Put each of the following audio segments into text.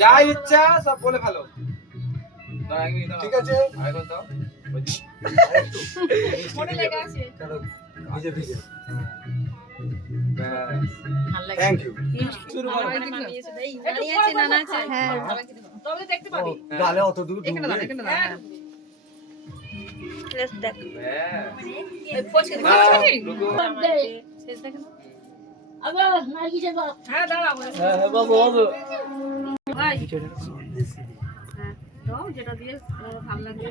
যা ইচ্ছা সব বলে ফেলো। ঠিক আছে মনে লেগে আছে। ভিজে ভিজে থ্যাংক ইউ শুরু করো। দাঁড়িয়ে আছে নানা আছে। হ্যাঁ তবে দেখতে পাবি গালে অত দূর এখানে দাঁড়া এখানে দাঁড়া। লেটস দেখ এই পছকে শেষ দেখেন আবার নাকি যাব। হ্যাঁ দাঁড়া হ্যাঁ বাবু বাবু ভাই হ্যাঁ দাও যেটা দিয়ে ভালো লাগে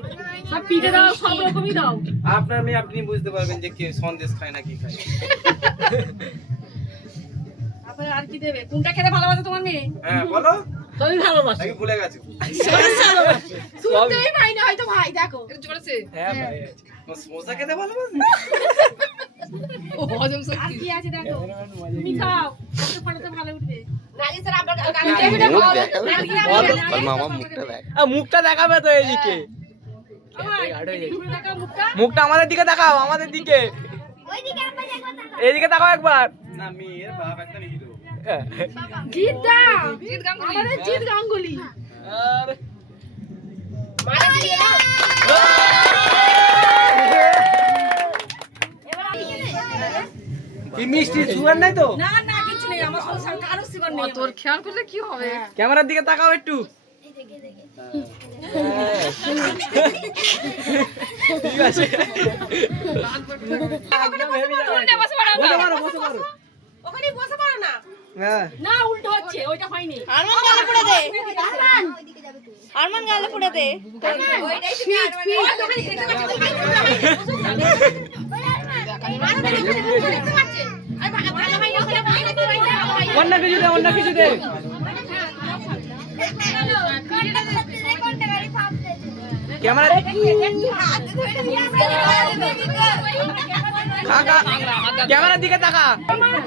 সব পিঠে দাও সব রকমই দাও। আপনার মেয়ে আপনি বুঝতে পারবেন যে কে সন্দেশ খায় না কি খায়। তারপরে আর কি দেবে কোনটা খেতে ভালোবাসে তোমার মেয়ে? হ্যাঁ বলো সবই ভালোবাসে। নাকি ভুলে গেছো? শুনতেই পাই না হয়তো ভাই দেখো এটা জোরেছে। হ্যাঁ ভাই সমোসা খেতে ভালোবাসে। ও হজম শক্তি আর কি আছে দেখো তুমি খাও কত পড়াতে ভালো উঠবে। নাকি স্যার আপনার মামা মুখটা দেখ। মুখটা দেখাবে তো এইদিকে, মুখটা আমাদের দিকে দেখাও, আমাদের দিকে এইদিকে তাকাও একবার। না মেয়ের বাপ একটা লিখে দেবো। জিৎ দা জিৎ গাঙ্গুলি আমাদের জিৎ গাঙ্গুলি আর মানে কি না কি মিষ্টি সুগার নাই তো? না না কিছু নেই আমার সব কারো সিবার নেই। তোর খেয়াল করলে কি হবে? ক্যামেরার দিকে তাকাও একটু। ঠিক আছে একদম হেভি জায়গা। বসে পড়ো বসে পারো, বসে পারো। ওখানে বসে পড়ো না। হ্যাঁ না উল্টো হচ্ছে ওইটা হয়নি। আরমান গালে পড়ে দে আরমান গালে পড়ে দে ওইটাই তুমি আরমানে ওই দোকানে দেখতে পাচ্ছি। আর ভালো ভাই না ওখানে ভাই না অন্য কিছু দে, অন্য কিছু দে। ক্যামেরা খা খা, ক্যামেরার দিকে তাকা।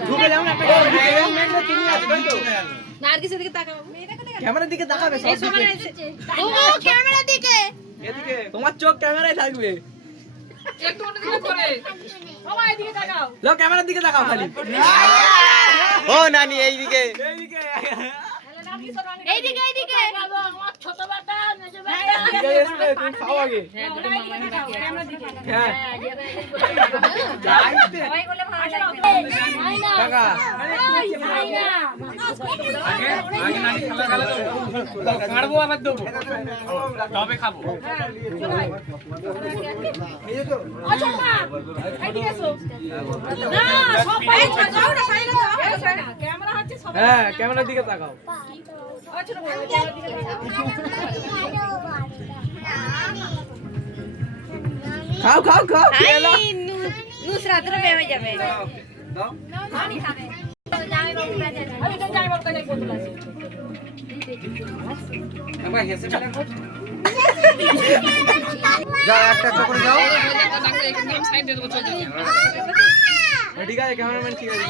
ঢুকে যাও না একটা ক্যামেরা তুমি আছো তাই তো? নার্গিসের দিকে তাকাও। ক্যামেরার দিকে তাকাবে সব এই সবাই দিকে। এসেছে। ও ক্যামেরা দিকে এদিকে তোমার চোখ ক্যামেরায় থাকবে। একটু অন্য দিকে করে। সবাই এদিকে তাকাও। লো ক্যামেরার দিকে তাকাও খালি। ও নানি এইদিকে। এইদিকে এইদিকে এইদিকে আমার ছোট বাটা মেজো বাটা এদিকে এসে তুমি খাও আগে। হ্যাঁ দুটো মামাই দিকে ক্যামেরা দিকে। হ্যাঁ যাইতে সবাই বলে ভালো লাগবে। আয়না টাকা আয়না আগে নানি খালা খালা দেবো কাটবো আবার দেবো তবে খাবো। আচ্ছা মা এদিকে এসো। না সবাই যাও না সাইডে যাও। ক্যামেরা হচ্ছে সবাই। হ্যাঁ ক্যামেরার দিকে তাকাও। আচ্ছা ভাই ক্যামেরা দিকে খাও খাও খাও খেয়ে নাও। আই নুসরাত রে বেমে যাবে দাও দাও পানি খাবে। জামাই বাবু কাছে আমি তো জামাই বাবু কাছে বলতে আছি। আমার হেসে ফেলে যাও একটা একটা করে যাও। ঠিক আছে ক্যামেরাম্যান ঠিক আছে।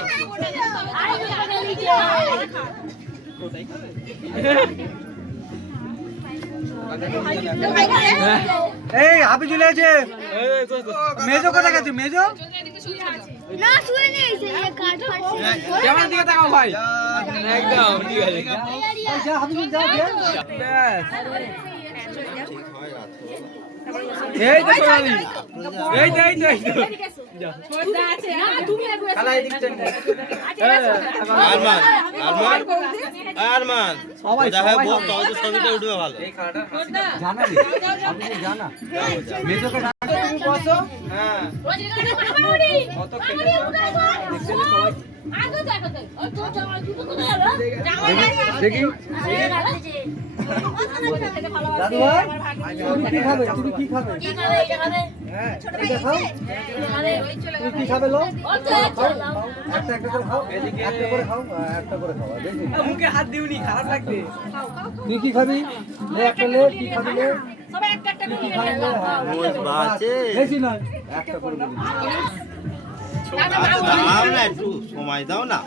এই হাবি চলে আছে। এই তো তো। মেজো কোথায় গেছে মেজো? না শুয়ে নেই সে কাট ফাটছে ক্যামেরার দিকে তাকাও ভাই। একদম ঠিক আছে। যা হাবি যা যা। ব্যাস। এই তো সোনালি। এই তো এই তো এই তো। ছোটদা আছে না তুমি একটু এসো। খালা এদিক থেকে আরমান আরমান আরমান সবাই দেখা সবাই বল তো ছবিটা উঠবে ভালো। এই খালাটা ছোটদা জানা রে আপনি জানা মেজোকে ডাকো তুমি বসো। হ্যাঁ রোজ এখানে মামাড়ি কত খেলে দেখছেন সবাই। আগে দেখো তো ও তো জামাই দুটো করে আলো জামাই দেখি দাদু ভাই তুমি কি খাবে তুমি কি খাবে? কি খাবে এটা খাবে হ্যাঁ এটা খাও আরে ওই চলে তুমি কি খাবে লো ও তো চলো একটা একটা করে খাও একটা করে খাও একটা করে খাও দেখি মুখে হাত দিওনি, খারাপ লাগবে। তুই কি খাবি লে একটা লে কি খাবি লে সবাই একটা একটা করে নিয়ে খাবে নাও বাঁচে। বেশি নয় একটা করে বলি দাও না একটু সময় দাও না।